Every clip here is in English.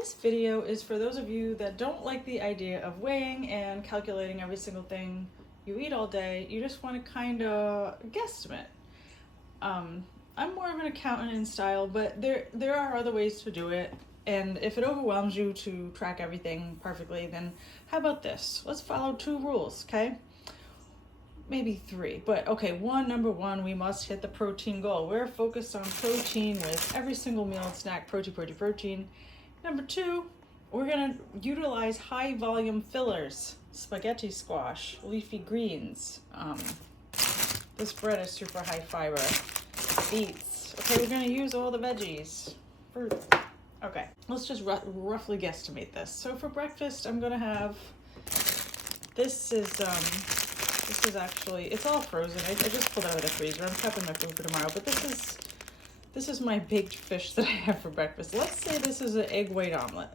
This video is for those of you that don't like the idea of weighing and calculating every single thing you eat all day. You just want to kind of guesstimate. I'm more of an accountant in style, but there are other ways to do it. And if it overwhelms you to track everything perfectly, then how about this? Let's follow 2 rules, okay? Maybe 3, but okay, number one, we must hit the protein goal. We're focused on protein with every single meal and snack, protein. Number 2, we're gonna utilize high volume fillers, spaghetti squash, leafy greens. This bread is super high fiber, beets. Okay, we're gonna use all the veggies, fruit. Okay, let's just roughly guesstimate this. So for breakfast, I'm gonna have, this is actually, it's all frozen. I just pulled it out of the freezer. I'm prepping my food for tomorrow, but this is my baked fish that I have for breakfast. Let's say this is an egg white omelet.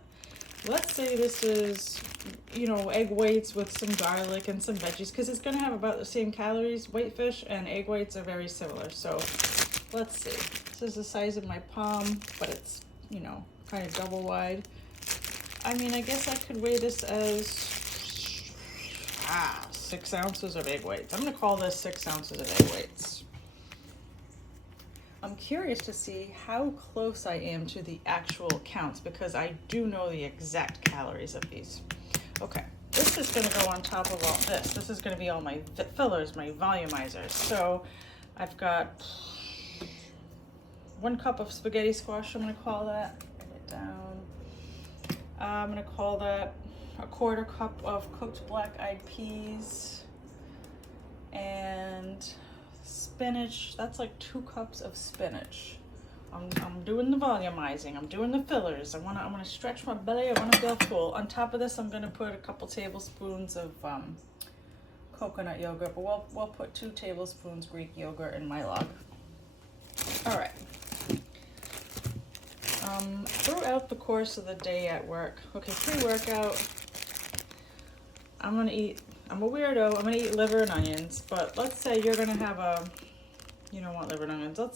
Let's say this is, egg whites with some garlic and some veggies, because it's going to have about the same calories. White fish and egg whites are very similar. So let's see. This is the size of my palm, but it's, kind of double wide. I mean, I guess I could weigh this as 6 ounces of egg whites. I'm going to call this 6 ounces of egg whites. I'm curious to see how close I am to the actual counts, because I do know the exact calories of these. Okay, this is going to go on top of all this. This is going to be all my fillers, my volumizers. So I've got 1 cup of spaghetti squash, I'm going to call that. Write it down. I'm going to call that a 1/4 cup of cooked black-eyed peas, and spinach. That's like 2 cups of spinach. I'm doing the volumizing. I'm doing the fillers. I want to stretch my belly. I want to feel full. On top of this, I'm going to put a couple tablespoons of coconut yogurt, but we'll put 2 tablespoons Greek yogurt in my log. All right. Throughout the course of the day at work, okay, pre-workout, I'm a weirdo. I'm gonna eat liver and onions, but let's say you're gonna have you don't want liver and onions. I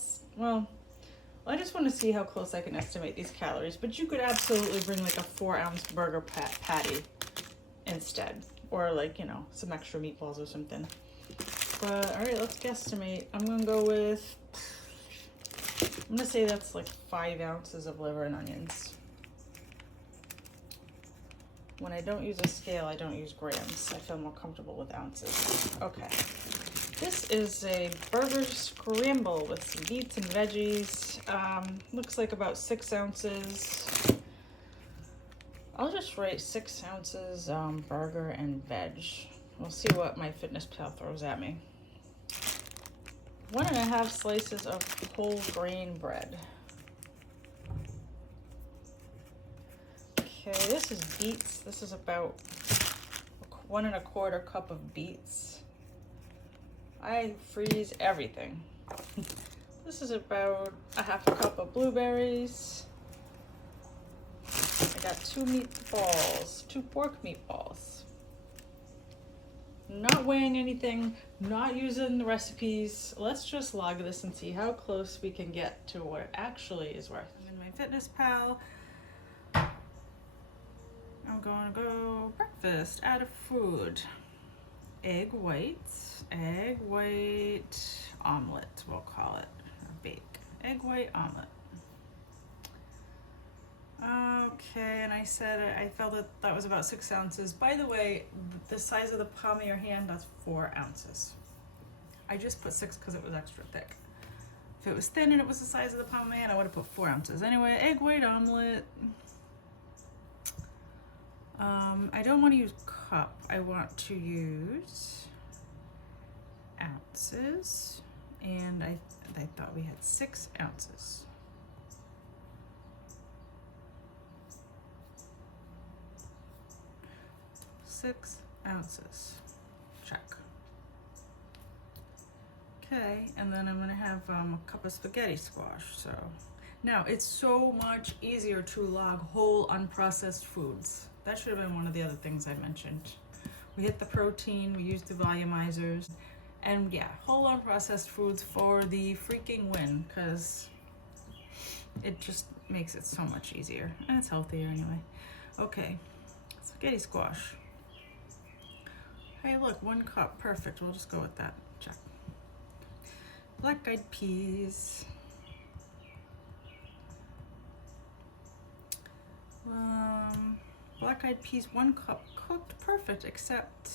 just want to see how close I can estimate these calories, but you could absolutely bring like a 4-ounce burger patty instead, or some extra meatballs or something. But all right, let's guesstimate. I'm gonna say that's like 5 ounces of liver and onions. When I don't use a scale, I don't use grams. I feel more comfortable with ounces. Okay. This is a burger scramble with some beets and veggies. Looks like about 6 ounces. I'll just write 6 ounces burger and veg. We'll see what MyFitnessPal throws at me. 1.5 slices of whole grain bread. Okay, this is beets. This is about 1.25 cup of beets. I freeze everything. This is about 1/2 cup of blueberries. I got 2 pork meatballs. Not weighing anything, not using the recipes. Let's just log this and see how close we can get to what it actually is worth. I'm in MyFitnessPal. I'm going to go breakfast, add a food. Egg white omelet, we'll call it, or bake. Egg white omelet. Okay, and I said I felt that was about 6 ounces. By the way, the size of the palm of your hand, that's 4 ounces. I just put 6 because it was extra thick. If it was thin and it was the size of the palm of my hand, I would have put 4 ounces. Anyway, egg white omelet. I don't want to use cup. I want to use ounces, and I thought we had 6 ounces. Six ounces. Check. Okay, and then I'm gonna have a cup of spaghetti squash. So now it's so much easier to log whole unprocessed foods. That should have been one of the other things I mentioned. We hit the protein, we used the volumizers, and yeah, whole unprocessed foods for the freaking win, because it just makes it so much easier, and it's healthier anyway. Okay, spaghetti squash. Hey, look, 1 cup, perfect. We'll just go with that. Check. Black-eyed peas. Black-eyed peas, 1 cup cooked, perfect, except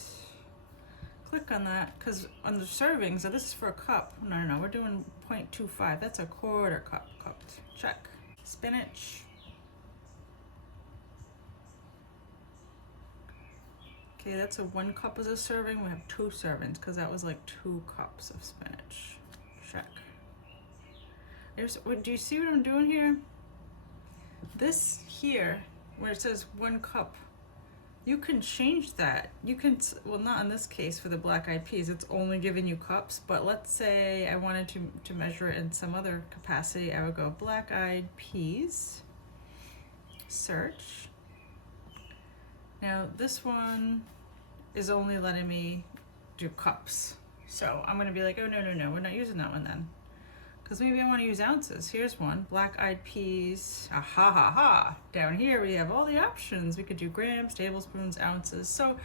click on that because on the servings, so this is for a cup. No, we're doing 0.25. That's a 1/4 cup cooked. Check. Spinach. Okay, that's a 1 cup as a serving. We have 2 servings because that was like 2 cups of spinach. Check. Do you see what I'm doing here? This here, where it says 1 cup, you can change that. You can, well, not in this case for the black-eyed peas, it's only giving you cups, but let's say I wanted to measure it in some other capacity. I would go black-eyed peas, search. Now this one is only letting me do cups. So I'm gonna be like, oh no, we're not using that one then. Because maybe I want to use ounces. Here's one, black-eyed peas. Ha. Down here we have all the options. We could do grams, tablespoons, ounces. So,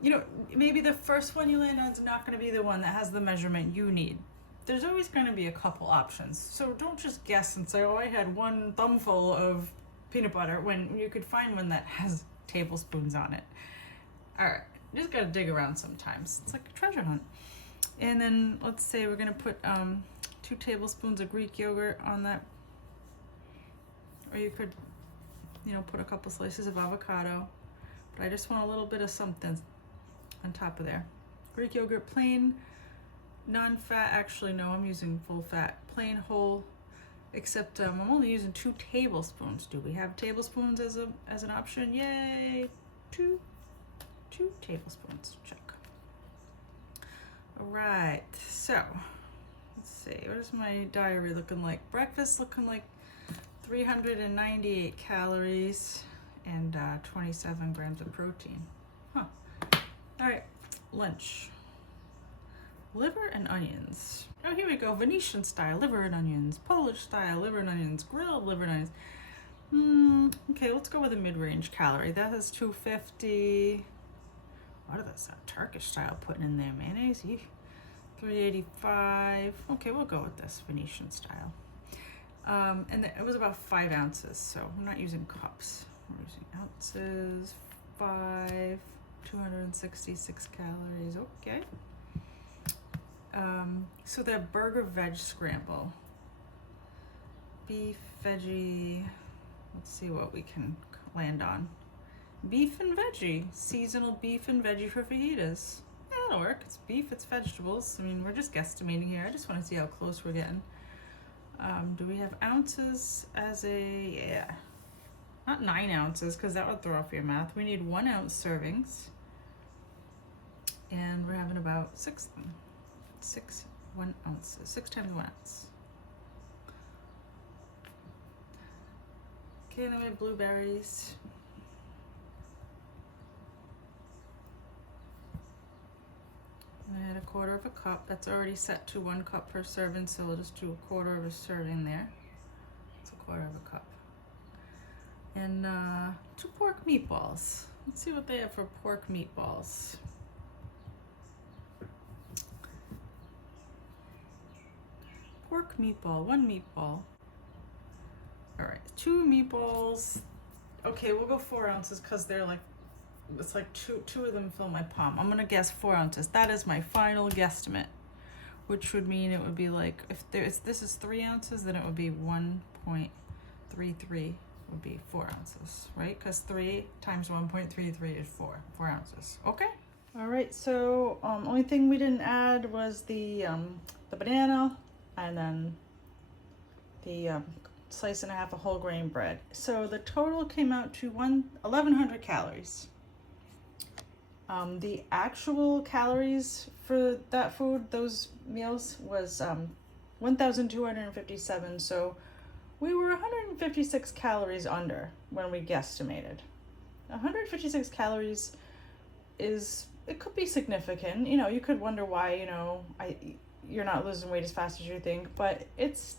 you know, maybe the first one you land on is not going to be the one that has the measurement you need. There's always going to be a couple options. So don't just guess and say, oh, I had 1 thumbful of peanut butter, when you could find one that has tablespoons on it. All right, you just got to dig around sometimes. It's like a treasure hunt. And then let's say we're going to put 2 tablespoons of Greek yogurt on that, or you could, you know, put a couple slices of avocado, but I just want a little bit of something on top of there. Greek yogurt, plain, non-fat. Actually no, I'm using full fat, plain whole, except I'm only using 2 tablespoons. Do we have tablespoons as an option? Yay! 2 tablespoons. Check. All right, so let's see, what is my diary looking like? Breakfast looking like 398 calories and 27 grams of protein. Huh. All right, lunch. Liver and onions. Oh, here we go. Venetian style liver and onions. Polish style liver and onions. Grilled liver and onions. Okay, let's go with a mid-range calorie. That is 250. What is that Turkish style putting in there? Mayonnaise? 385. Okay, we'll go with this Venetian style. And it was about 5 ounces, so I'm not using cups. We're using ounces. 5, 266 calories. Okay. So that burger veg scramble. Beef, veggie. Let's see what we can land on. Beef and veggie. Seasonal beef and veggie for fajitas. Yeah, that'll work. It's beef, it's vegetables. I mean, we're just guesstimating here. I just want to see how close we're getting. Do we have ounces as a, yeah. Not 9 ounces, because that would throw off your math. We need 1 ounce servings. And we're having about 6 of them. 1 ounces. 6 times 1 ounce. Okay, then we have blueberries. I had 1/4 of a cup. That's already set to 1 cup per serving, so we'll just do 1/4 of a serving there. It's 1/4 of a cup. And 2 pork meatballs. Let's see what they have for pork meatballs. Pork meatball, 1 meatball. All right, 2 meatballs. Okay, we'll go 4 ounces because they're like, it's like two of them fill my palm. I'm gonna guess 4 ounces. That is my final guesstimate, which would mean it would be like, if this is 3 ounces, then it would be 1.33 would be 4 ounces, right? Because 3 times 1.33 is 4 ounces. Okay. All right. So only thing we didn't add was the banana, and then the slice and a half of whole grain bread. So the total came out to 1,100 calories. The actual calories for that food, those meals, was 1,257. So we were 156 calories under when we guesstimated. 156 calories it could be significant. You know, you could wonder why, you know, you're not losing weight as fast as you think, but it's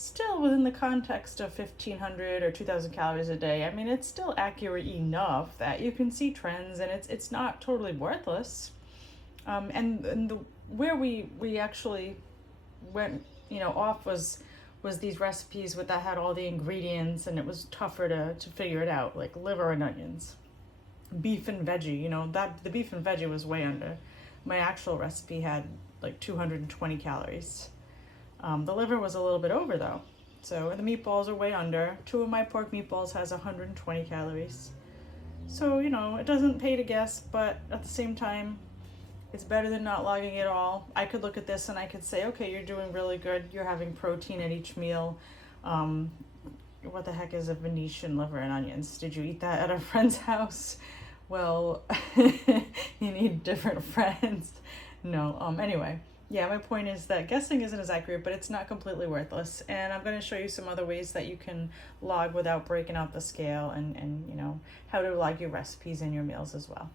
still within the context of 1,500 or 2,000 calories a day. I mean, it's still accurate enough that you can see trends, and it's not totally worthless. And where we actually went, off was these recipes that had all the ingredients, and it was tougher to figure it out, like liver and onions, beef and veggie. That the beef and veggie was way under. My actual recipe had like 220 calories. The liver was a little bit over though. So the meatballs are way under. 2 of my pork meatballs has 120 calories. So, it doesn't pay to guess, but at the same time, it's better than not logging it all. I could look at this and I could say, okay, you're doing really good. You're having protein at each meal. What the heck is a Venetian liver and onions? Did you eat that at a friend's house? Well, you need different friends. No, anyway. Yeah, my point is that guessing isn't as accurate, but it's not completely worthless. And I'm going to show you some other ways that you can log without breaking out the scale, and how to log your recipes and your meals as well.